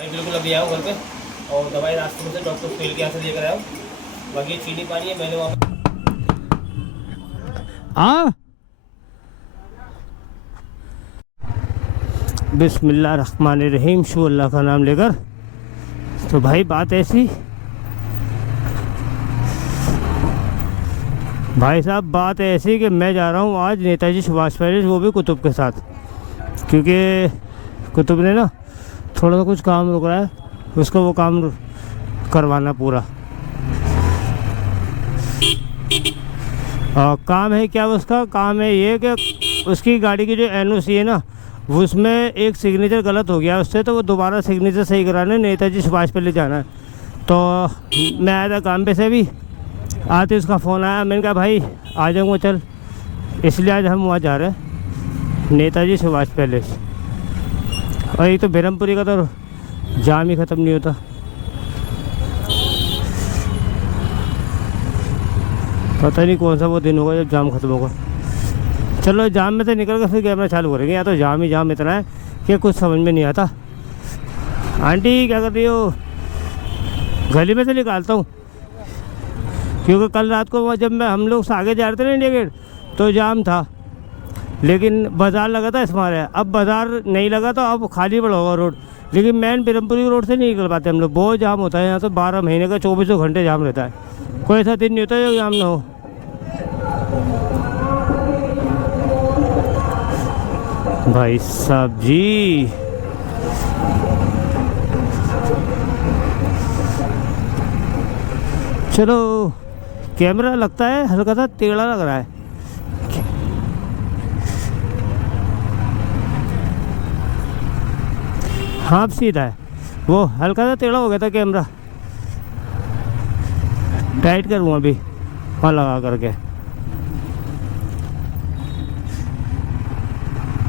भाई बिल्कुल अभी आओ घर पे और दवाई रास्ते में से डॉक्टर सुहेल के यहाँ से लेकर आओ। बाकी चीनी पानी है मैंने वहाँ बिस्मिल्लाहिर्रहमानिर्रहीम, शू अल्लाह का नाम लेकर। तो भाई बात ऐसी, भाई साहब बात ऐसी कि मैं जा रहा हूँ आज नेताजी सुभाष पैलेस, वो भी कुतुब के साथ, क्योंकि कुतुब ने ना थोड़ा सा कुछ काम रुक रहा है, उसको वो काम करवाना पूरा। काम है क्या उसका? काम है ये कि उसकी गाड़ी की जो NOC है ना, उसमें एक सिग्नेचर गलत हो गया उससे, तो वो दोबारा सिग्नेचर सही कराने नेताजी सुभाष पैलेस जाना है। तो मैं आया था काम पे से, भी आते उसका फ़ोन आया, मैंने कहा भाई आ जाऊँगा चल, इसलिए आज हम वहाँ जा रहे हैं नेताजी सुभाष पैलेस। और ये तो बेरमपुरी का तो जाम ही ख़त्म नहीं होता। पता नहीं कौन सा वो दिन होगा जब जाम ख़त्म होगा। चलो जाम में से निकल कर फिर कैमरा चालू करेंगे, या तो जाम ही जाम इतना है कि कुछ समझ में नहीं आता। आंटी क्या कर रही हो? गली में से निकालता हूँ, क्योंकि कल रात को जब हम लोग आगे जा रहे थे ना इंडिया गेट, तो जाम था, लेकिन बाज़ार लगा था हमारे। अब बाज़ार नहीं लगा तो अब खाली पड़ा होगा रोड, लेकिन मेन बेरमपुरी रोड से नहीं निकल पाते हम लोग। बहुत जाम होता है यहाँ, तो 12 महीने का 24 घंटे जाम रहता है, कोई ऐसा दिन नहीं होता जो जाम ना हो। भाई साहब जी, चलो कैमरा लगता है हल्का सा टेढ़ा लग रहा है। हाँ सीधा है, वो हल्का सा टेढ़ा हो गया था कैमरा, टाइट करूँ अभी वहाँ लगा करके।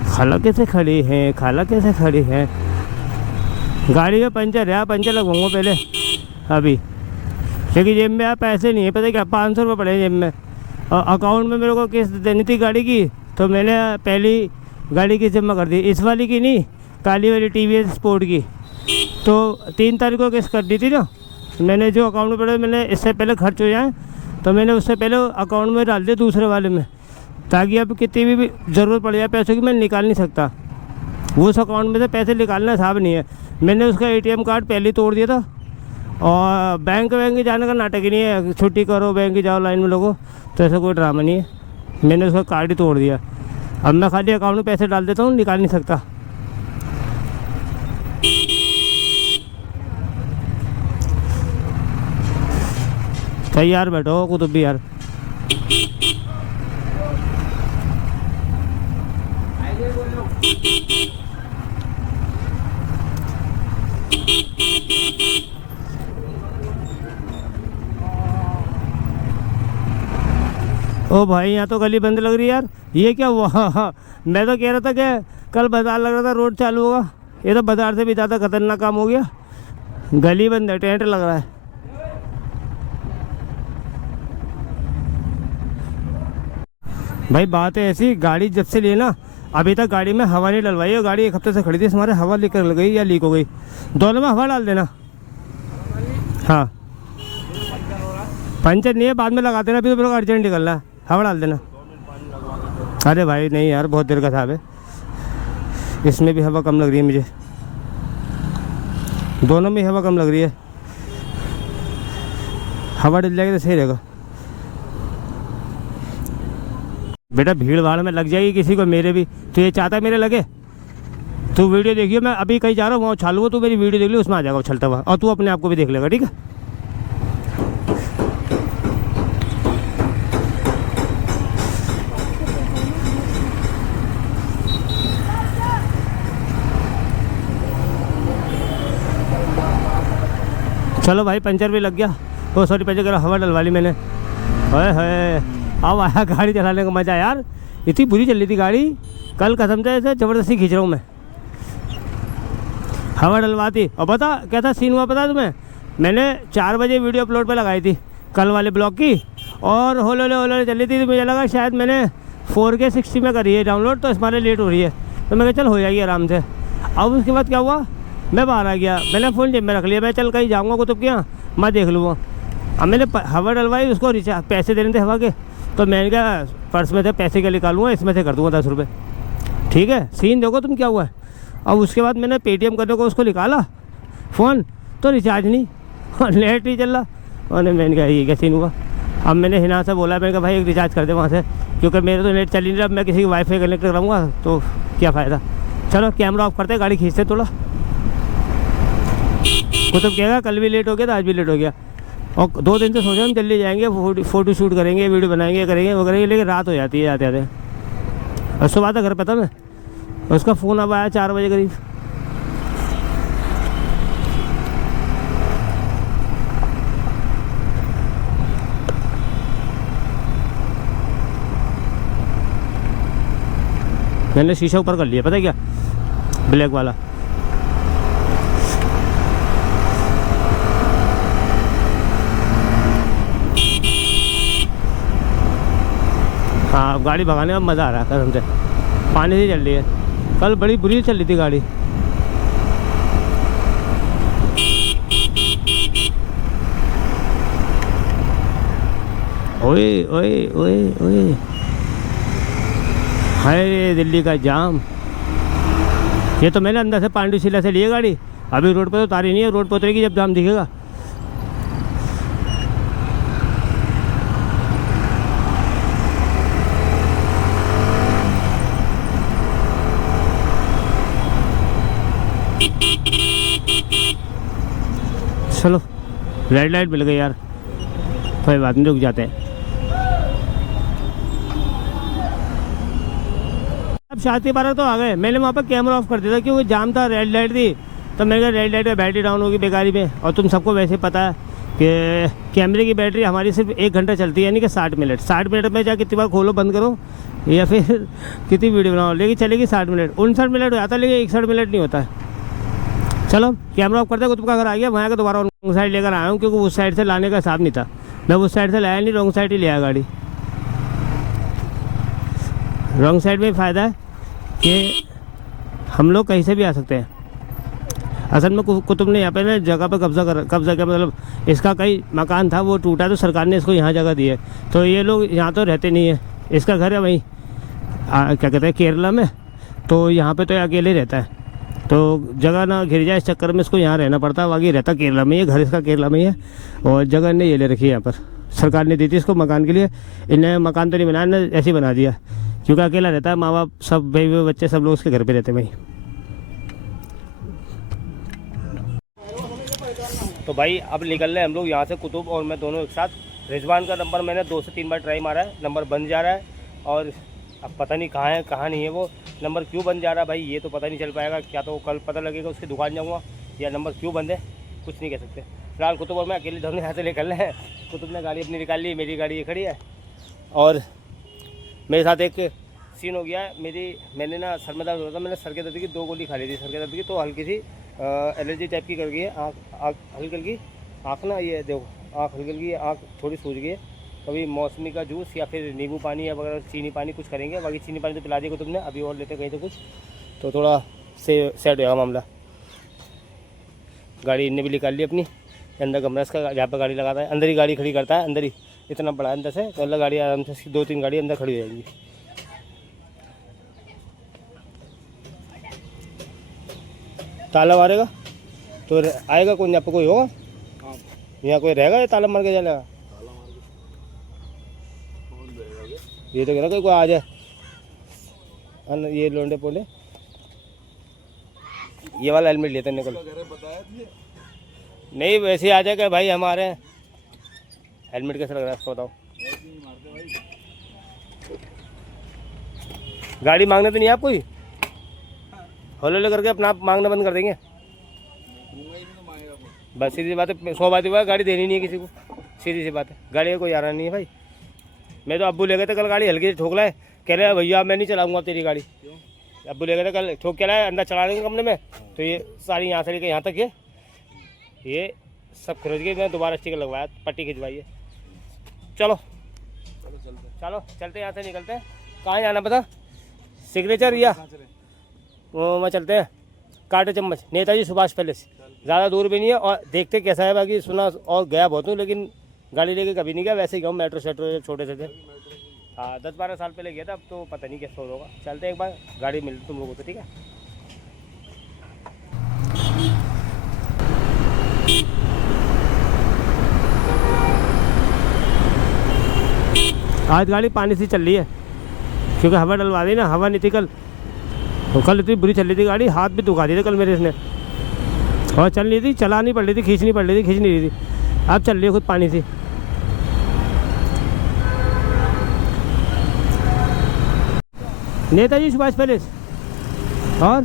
खाला कैसे खड़ी है, खाला कैसे खड़ी है? गाड़ी में पंचर है, पंचर लगवाऊंगा पहले अभी, लेकिन जेब में यार पैसे नहीं है। पता क्या, 500 रुपये पड़े जेब में, और अकाउंट में मेरे को किस्त देनी थी गाड़ी की, तो मैंने पहली गाड़ी की जमा कर दी, इस वाली की नहीं, काली वाली TVS स्पोर्ट की। तो 3 तारीख को किस्त कर दी थी ना मैंने, जो अकाउंट में पड़े मैंने इससे पहले खर्च हो जाए, तो मैंने उससे पहले अकाउंट में डाल दिया दूसरे वाले में, ताकि अब कितनी भी ज़रूरत पड़ जाए पैसों की मैं निकाल नहीं सकता। वो उस अकाउंट में से पैसे निकालना हिसाब नहीं है। मैंने उसका ATM कार्ड पहले ही तोड़ दिया था, और बैंक जाने का नाटक ही नहीं है, छुट्टी करो बैंक जाओ लाइन में लोगों, तो ऐसा कोई ड्रामा नहीं है। मैंने उसका कार्ड ही तोड़ दिया, अब मैं खाली अकाउंट में पैसे डाल देता हूँ, निकाल नहीं सकता। तैयार बैठो कुतुब भी यार। ओ भाई यहाँ तो गली बंद लग रही है यार, ये क्या हुआ? मैं तो कह रहा था कि कल बाज़ार लग रहा था रोड चालू होगा, ये तो बाज़ार से भी ज़्यादा खतरनाक काम हो गया। गली बंद है, टेंट लग रहा है। भाई बात है ऐसी, गाड़ी जब से लिए ना अभी तक गाड़ी में हवा नहीं डलवाई है। गाड़ी 1 हफ्ते से खड़ी थी, हमारे हवा निकल गई या लीक हो गई, दोनों में हवा डाल देना। हाँ पंचर नहीं है, बाद में लगा देना, अभी तो मेरे को अर्जेंट निकलना है, हवा डाल देना। अरे भाई नहीं यार, बहुत देर का था है, इसमें भी हवा कम लग रही है मुझे, दोनों में हवा कम लग रही है। हवा डल जाएगी तो सही रहेगा। बेटा भीड़ भाड़ में लग जाएगी किसी को, मेरे भी तो ये चाहता है मेरे लगे। तू वीडियो देखियो, मैं अभी कहीं जा रहा हूँ वहाँ उछालूंगा, तू मेरी वीडियो देख ली, उसमें आ जाएगा उछलता हुआ, और तू अपने आप को भी देख लेगा, ठीक है? चलो भाई पंचर भी लग गया, तो सॉरी पंचर करा, हवा डलवा ली मैंने। है अब आया गाड़ी चलाने का मज़ा यार, इतनी बुरी चल रही थी गाड़ी कल, कसम से ऐसे ज़बरदस्ती खींच रहा हूँ मैं, हवा डलवाती। और पता क्या था सीन हुआ पता तुम्हें? मैंने 4 बजे वीडियो अपलोड पे लगाई थी कल वाले ब्लॉग की, और होले चल रही थी, तो मुझे लगा शायद मैंने 4K 60 में करी है डाउनलोड, तो इस मारे लेट हो रही है, तो मैं कहा चल हो जाएगी आराम से। अब उसके बाद क्या हुआ, मैं बाहर आ गया, मैंने फ़ोन जेब में रख लिया, मैं चल कहीं जाऊँगा कुतुब के यहाँ, मैं देख लूँगा। अब मैंने हवा डलवाई, उसको रिचार्ज पैसे देने थे हवा के, तो मैंने कहा पर्स में थे पैसे क्या निकालूँगा, इसमें से कर दूँगा 10 रुपये। ठीक है, सीन देखो तुम क्या हुआ है। अब उसके बाद मैंने पेटीएम करने को उसको निकाला फ़ोन, तो रिचार्ज नहीं और नेट नहीं चल रहा। और मैंने कहा ये क्या सीन हुआ। अब मैंने हिना से बोला, मैंने कहा भाई एक रिचार्ज कर दे वहाँ से, क्योंकि मेरे तो नेट चल ही नहीं रहा, मैं किसी की वाईफाई कनेक्ट कराऊँगा तो क्या फ़ायदा। चलो कैमरा ऑफ करते, गाड़ी खींचते थोड़ा। कुतुब कहेगा कल भी लेट हो गया था, आज भी लेट हो गया, और 2 दिन से सोचा हम जल्दी जाएंगे, फ़ोटो शूट करेंगे, वीडियो बनाएंगे, करेंगे वो करेंगे, लेकिन रात हो जाती है आते आते। और सुबह तक घर पता मैं, उसका फ़ोन अब आया 4 बजे करीब। मैंने शीशा ऊपर कर लिया, पता है क्या, ब्लैक वाला। हाँ, गाड़ी भगाने में मज़ा आ रहा है कसम से, पानी से चल रही है। कल बड़ी बुरी चल रही थी गाड़ी। ओए ओए ओए ओए, हाय दिल्ली का जाम। ये तो मैंने अंदर से पांडुशिला से लिए गाड़ी, अभी रोड पे तो उतारी नहीं है, रोड पे उतरेगी जब जाम दिखेगा। चलो रेड लाइट मिल गई यार, कोई बात नहीं, रुक जाते हैं। अब शांति पार्क तो आ गए, मैंने वहाँ पर कैमरा ऑफ कर दिया था क्योंकि जाम था, रेड लाइट थी, तो मैंने कहा रेड लाइट में बैटरी डाउन होगी बेकारी में। और तुम सबको वैसे पता है कि कैमरे की बैटरी हमारी सिर्फ 1 घंटा चलती है, यानी कि 60 मिनट। 60 मिनट में चाहे कितनी बार खोलो बंद करो या फिर कितनी वीडियो बनाओ, लेकिन चलेगी 60 मिनट। 59 मिनट हो जाता है, लेकिन 61 मिनट नहीं होता है। चलो कैमरा ऑफ करते, कुतुब का घर आ गया, वहाँ का दोबारा रॉन्ग साइड लेकर आया हूँ, क्योंकि उस साइड से लाने का हिसाब नहीं था, मैं उस साइड से लाया नहीं, रॉन्ग साइड ही ले आया गाड़ी। रॉन्ग साइड में फ़ायदा है कि हम लोग कहीं से भी आ सकते हैं। असल में कुतुब ने यहाँ पे ना जगह पर कब्जा किया, मतलब इसका कई मकान था वो टूटा, तो सरकार ने इसको यहाँ जगह दी है, तो ये लोग यहाँ तो रहते नहीं है, इसका घर है वहीं क्या कहते हैं केरला में, तो यहाँ पे तो ये अकेले रहता है, तो जगह ना घिर जाए इस चक्कर में इसको यहाँ रहना पड़ता है। बाकी रहता केरला में, ये घर इसका केरला में ही है, और जगह ने ये ले रखी है यहाँ पर, सरकार ने दी थी इसको मकान के लिए। इन्हें मकान तो नहीं बनाया, इन्हें ऐसे ही बना दिया, क्योंकि अकेला रहता है, माँ बाप सब भाई बच्चे सब लोग उसके घर पे रहते हैं भाई। तो भाई अब निकल रहे हम लोग यहाँ से, कुतुब और मैं दोनों एक साथ। रिजवान का नंबर मैंने 2 से 3 बार ट्राई मारा है, नंबर बन जा रहा है, और अब पता नहीं कहाँ है कहाँ नहीं है वो नंबर, क्यों बन जा रहा है भाई ये तो पता नहीं चल पाएगा। क्या तो कल पता लगेगा, उसकी दुकान जाऊँगा, या नंबर क्यों बंद है कुछ नहीं कह सकते। फिलहाल कुतुब और मैं अकेले दोनों यहाँ से निकल रहे हैं। कुतुब ने गाड़ी अपनी निकाल ली, मेरी गाड़ी ये खड़ी है, और मेरे साथ एक सीन हो गया है। मैंने ना सर में दर्द हो रहा था, मैंने सर के दर्द की 2 गोली खा ली थी सर के दर्द की, तो हल्की सी एलर्जी टाइप की कर गई है। आँख हल्की हल्की आँख ना, ये देखो आँख हल्की हल्की आँख थोड़ी सूज गई है। कभी मौसमी का जूस या फिर नींबू पानी या वगैरह चीनी पानी कुछ करेंगे। बाकी चीनी पानी तो पिला दिया तुमने, अभी और लेते कहीं तो कुछ, तो थोड़ा सेट हो जाएगा मामला। गाड़ी इनने भी निकाल ली अपनी, अंदर कमरा इसका जहाँ पर गाड़ी लगाता है, अंदर ही गाड़ी खड़ी करता है, अंदर ही इतना बड़ा अंदर से, तो अल्लाह गाड़ी आराम से 2-3 गाड़ी अंदर खड़ी हो जाएंगी। ताला मारेगा तो आएगा कौन, यहाँ पर कोई होगा, यहाँ कोई रहेगा या ताला मार के चलेगा? ये तो कह रहा कोई आ जाए, ये लोंडे पोंडे। ये वाला हेलमेट लेते निकल, नहीं वैसे ही आ जाएगा भाई हमारे। हेलमेट कैसा लग रहा है इसको बताओ। गाड़ी मांगने तो नहीं आप कोई हौले करके अपना आप मांगना बंद कर देंगे, बस सीधी बात है। 100 बात हुआ, गाड़ी देनी नहीं है किसी को, सीधी सी बात है। गाड़ी का कोई आना नहीं है भाई। मैं तो अब्बू ले गए थे कल गाड़ी, हल्की से ठोक लाए, कह रहे भैया मैं नहीं चलाऊंगा तेरी गाड़ी। अब्बू ले गए थे कल, ठोक के लाए, अंदर चला देंगे कमरे में, तो ये सारी यहाँ से लेकर यहाँ तक ये सब खरीद के मैं दोबारा स्टिकर लगवाया, पट्टी खिंचवाई है। चलो चलते यहाँ से निकलते हैं। कहाँ जाना पता, सिग्नेचर या वो मैं चलते हैं कांटे चम्मच नेताजी सुभाष पैलेस, ज़्यादा दूर भी नहीं है। और देखते कैसा है, बाकी सुना और गया बहुत हूँ, लेकिन गाड़ी लेके कभी नहीं गया, वैसे ही गया मेट्रो शेट्रो छोटे से थे। हाँ 10-12 साल पहले गया था, अब तो पता नहीं कैसा होगा। चलते एक बार, गाड़ी मिलती तुम लोगों को तो ठीक है। आज गाड़ी पानी से चल रही है क्योंकि हवा डलवा दी ना, हवा नहीं थी कल, तो कल इतनी बुरी चल रही थी गाड़ी, हाथ भी दुखा दिए थे कल मेरे इसने। और चल रही थी, चलानी पड़ रही थी, खींचनी पड़ रही थी, खींच नहीं रही थी। अब चल रही है खुद पानी से। नेताजी सुभाष पैलेस और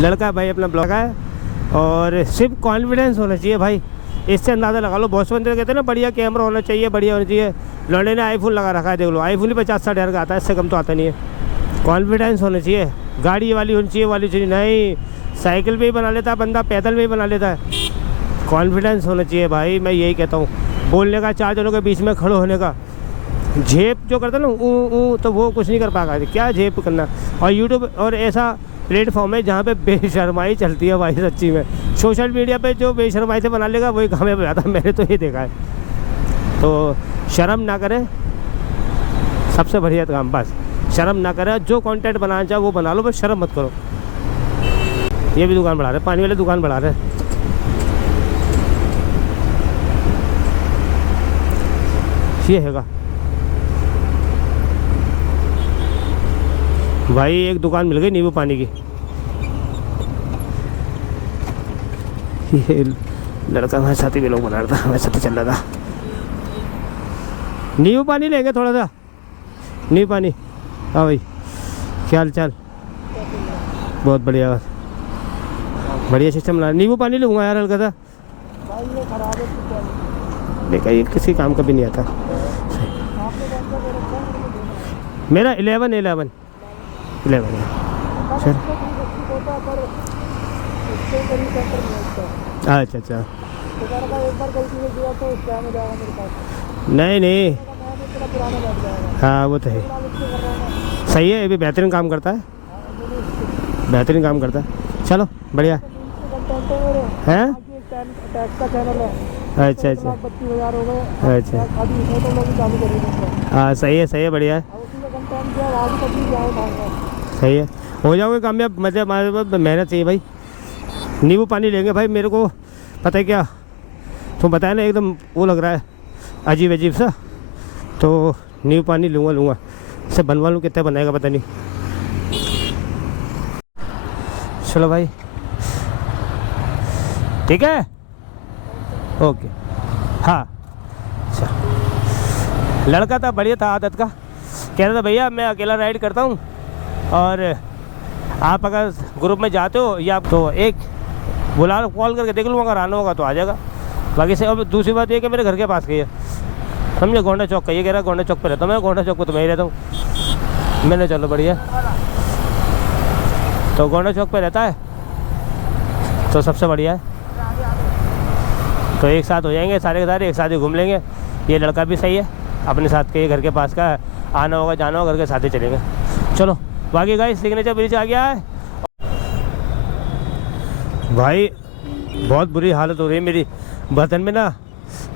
लड़का भाई अपना ब्लॉग है। और सिर्फ कॉन्फिडेंस होना चाहिए भाई, इससे अंदाज़ा लगा लो। बहुत बंदे कहते हैं ना बढ़िया कैमरा होना चाहिए, बढ़िया होना चाहिए। लौंडे ने आईफोन लगा रखा है, देख लो आईफोन ही 50-60 हज़ार का आता है, इससे कम तो आता नहीं है। कॉन्फिडेंस होना चाहिए, गाड़ी वाली होनी चाहिए, वाली चाहिए नहीं। साइकिल पे ही बना लेता है बंदा, पैदल में ही बना लेता है। कॉन्फिडेंस होना चाहिए भाई, मैं यही कहता हूँ। बोलने का, 4 जनों के बीच में खड़े होने का, झेप जो करता है ना ऊ तो वो कुछ नहीं कर पाएगा, क्या झेप करना। और यूट्यूब और ऐसा प्लेटफॉर्म है जहाँ पे बेशर्माई चलती है भाई, सच्ची में। सोशल मीडिया पे जो बेशर्माई से बना लेगा वही कामयाब हो जाता है, मैंने तो ये देखा है। तो शर्म ना करें, सबसे बढ़िया काम, बस शर्म ना करें। जो कंटेंट बनाना चाहे वो बना लो, बस शर्म मत करो। ये भी दुकान बढ़ा रहे, पानी वाले दुकान बढ़ा रहे। ये हैगा भाई, एक दुकान मिल गई नींबू पानी की। ये लड़का हमारे साथी भी लोग बना रहा था, हमारे साथ चल रहा था। नींबू पानी लेंगे थोड़ा सा, नींबू पानी। हाँ भाई, क्या हाल चाल? बहुत बढ़िया, बढ़िया सिस्टम बना। नींबू पानी लूँगा यार हल्का सा। देखा ये किसी काम का भी नहीं आता। मेरा 11 है सर। अच्छा नहीं हाँ वो तो है, सही है। ये भी बेहतरीन काम करता है, बेहतरीन काम करता है। चलो बढ़िया है। अच्छा अच्छा हाँ सही है बढ़िया है, सही है। हो जाओगे कामयाब, मतलब हमारे पास मेहनत चाहिए भाई। नींबू पानी लेंगे भाई, मेरे को पता है क्या तुम बताया ना, एकदम वो लग रहा है अजीब अजीब सा, तो नींबू पानी लूँगा। इससे बनवा लूँ, कितना बनाएगा पता नहीं। चलो भाई ठीक है, ओके। हाँ अच्छा, लड़का था बढ़िया था, आदत का। कह रहा था भैया मैं अकेला राइड करता हूँ, और आप अगर ग्रुप में जाते हो या तो एक बुला लो, कॉल करके देख लूँगा, अगर आना होगा तो आ जाएगा। बाकी से अब दूसरी बात ये कि मेरे घर के पास गई है, समझे, गोंडा चौक का। ये कह रहा गोंडा चौक पे रहता हूँ मैं, गोंडा चौक पे तो मैं ही रहता हूँ। मैंने चलो बढ़िया, तो गोंडा चौक पे रहता है तो सबसे बढ़िया है। तो एक साथ हो जाएंगे सारे के सारे, एक साथ ही घूम लेंगे। ये लड़का भी सही है, अपने साथ के घर के पास का, आना होगा जाना होगा घर के साथ ही चलेंगे। चलो बाकी गाइस सिग्नेचर ब्रिज आ गया है भाई। बहुत बुरी हालत हो रही है मेरी, बदन में ना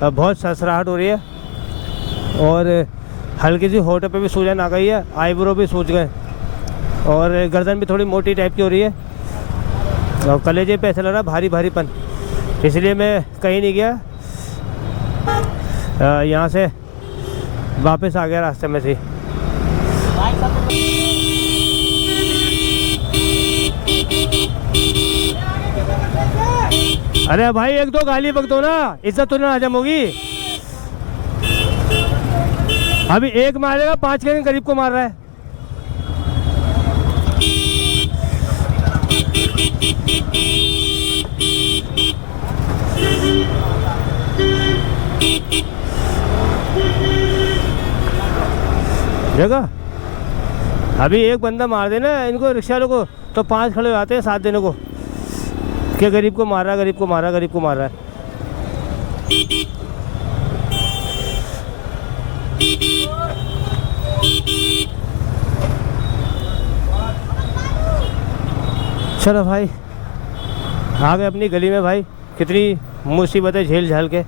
बहुत सरसराहट हो रही है, और हल्की सी होठ पे भी सूजन आ गई है, आईब्रो भी सूज गए, और गर्दन भी थोड़ी मोटी टाइप की हो रही है, और कलेजे पे ऐसा लग रहा भारी भारीपन। इसलिए मैं कहीं नहीं गया, यहाँ से वापस आ गया रास्ते में से। अरे भाई एक दो गाली बक दो ना, इज्जत तो ना हजम होगी। अभी एक मारेगा, 5 के करीब को मार रहा है। जगह अभी एक बंदा मार देना इनको, रिक्शा वालों को, तो 5 खड़े हो जाते हैं साथ देने को, कि गरीब को मार रहा है, गरीब को मार रहा है, गरीब को मार रहा है। चलो भाई आ गए अपनी गली में भाई, कितनी मुसीबतें झेल झाल के।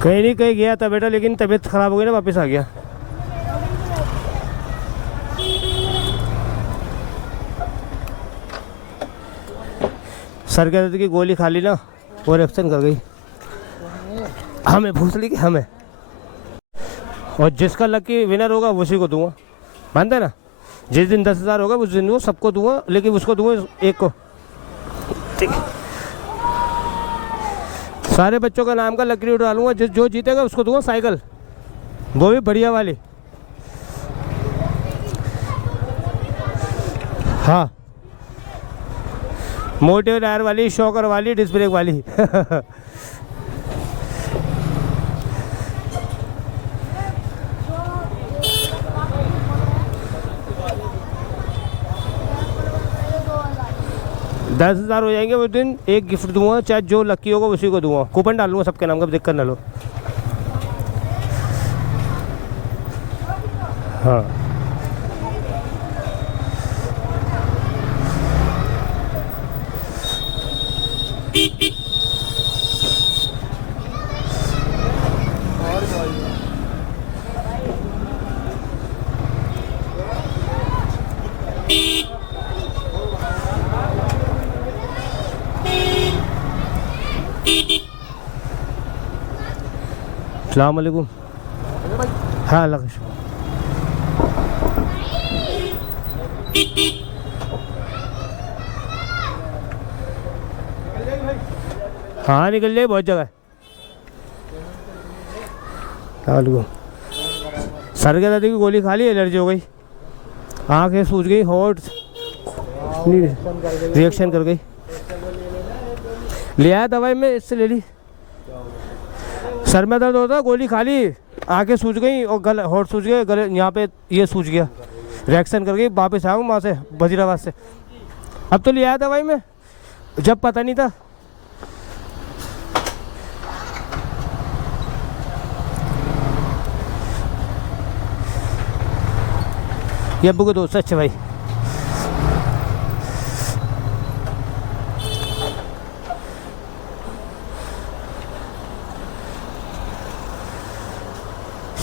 कहीं नहीं कहीं गया था बेटा, लेकिन तबीयत ख़राब हो गई ना, वापस आ गया। सर के दर्द की गोली खा ली ना, वो रिएक्शन कर गई हमें, भूसली की हमें। और जिसका लकी विनर होगा उसी को दूंगा, मानते हैं ना। जिस दिन 10,000 होगा उस दिन वो सबको दूंगा, लेकिन उसको दूंगा एक को, ठीक है। सारे बच्चों का नाम का लकड़ी डालूंगा, जो जीतेगा उसको दूंगा साइकिल, वो भी बढ़िया वाली। हाँ, मोटे टायर वाली, शॉकर वाली, डिस्क ब्रेक वाली। दस 10,000 हो जाएंगे उस दिन, एक गिफ्ट दूंगा, चाहे जो लकी होगा उसी को दूंगा। कूपन डाल लूँगा सबके नाम का, दिक्कत ना लो। हाँ अस्सलाम वालेकुम। हाँ अल्लाह का शुक्र। हाँ निकल जाए, बहुत जगह है। सर के दर्द की गोली खा ली, एलर्जी हो गई, आँखें सूज गई, होठ रिएक्शन कर गई। ले आया दवाई में, इससे ले ली। सर में दर्द होता, गोली खा ली, आंखें सूज गई और गले, होठ सूज गए, गले यहाँ पे ये सूज गया, रिएक्शन कर गई। वापस आऊँ वहाँ से वजीराबाद से, अब तो ले आया दवाई में, जब पता नहीं था। ये अब्बू के दोस्त अच्छे भाई।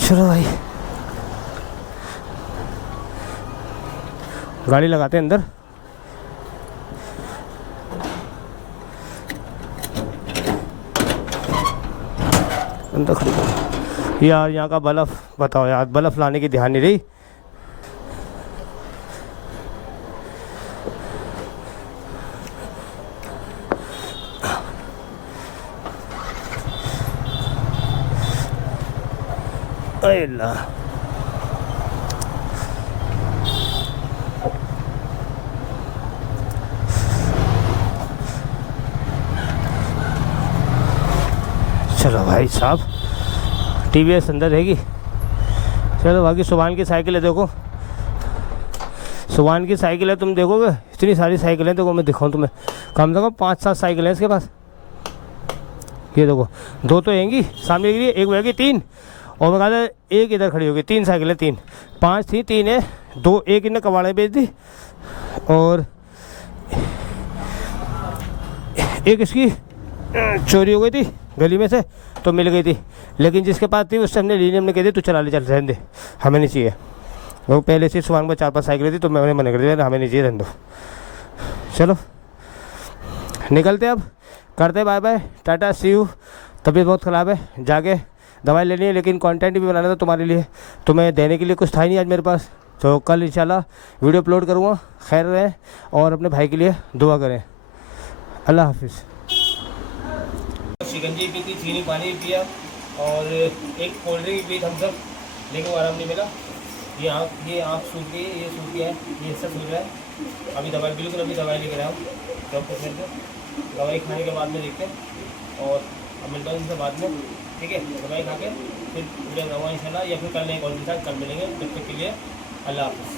चलो भाई गाड़ी लगाते हैं अंदर। अंदर खड़ी यार, यहाँ का बल्ब बताओ यार, बल्ब लाने की ध्यान नहीं रही। अल्लाह चलो भाई साहब, टीवीएस अंदर रहेगी। चलो बाकी सुभान की साइकिल है, देखो सुभान की साइकिल है, तुम देखोगे इतनी सारी साइकिल है। देखो मैं दिखाऊं तुम्हें, कम से कम 5-7 साइकिल है इसके पास। ये देखो, 2 तो रहेंगी सामने के लिए, एक रहेगी 3, और मैं कहा एक इधर खड़ी होगी। 3 साइकिल है, 3 5 थी, 3 है, 2 एक इन्हें कबाड़े बेच दी, और एक इसकी चोरी हो गई थी गली में से, तो मिल गई थी। लेकिन जिसके पास थी उससे हमने ली नहीं, हमने कह दी तू चला ले, चल रहने दे, हमें नहीं चाहिए। वो पहले से सुभान में 4-5 साइकिलें थी, तो मैं उन्हें मना कर दिया, हमें नहीं चाहिए, रहने दो। चलो निकलते, अब करते bye bye, tata see you. तबीयत बहुत ख़राब है, जाके दवाई लेनी है, लेकिन कंटेंट भी बनाना था तुम्हारे लिए, तुम्हें देने के लिए कुछ था ही नहीं आज मेरे पास। तो कल इंशाल्लाह वीडियो अपलोड करूँगा। खैर रहें और अपने भाई के लिए दुआ करें। अल्लाह हाफिज़। शिकंजी पी थी, चीनी पानी भी पिया, और एक कोल्ड ड्रिंक भी थम्स अप, लेकिन वो आराम नहीं मिला। ये आँख सूज गई, ये सूज गया है, ये सब सूज रहा है। अभी दवाई, बिल्कुल अभी दवाई लेकर आया हूँ डॉक्टर से। दवाई खाने के बाद में देखते हैं, और अब मिलता हूँ उनसे बाद में। ठीक है, दवाई खा के फिर वीडियो बनाऊंगा इंशाल्लाह, या फिर कल नए कॉल के साथ कल मिलेंगे। तब तक के लिए अल्लाह हाफ़िज़।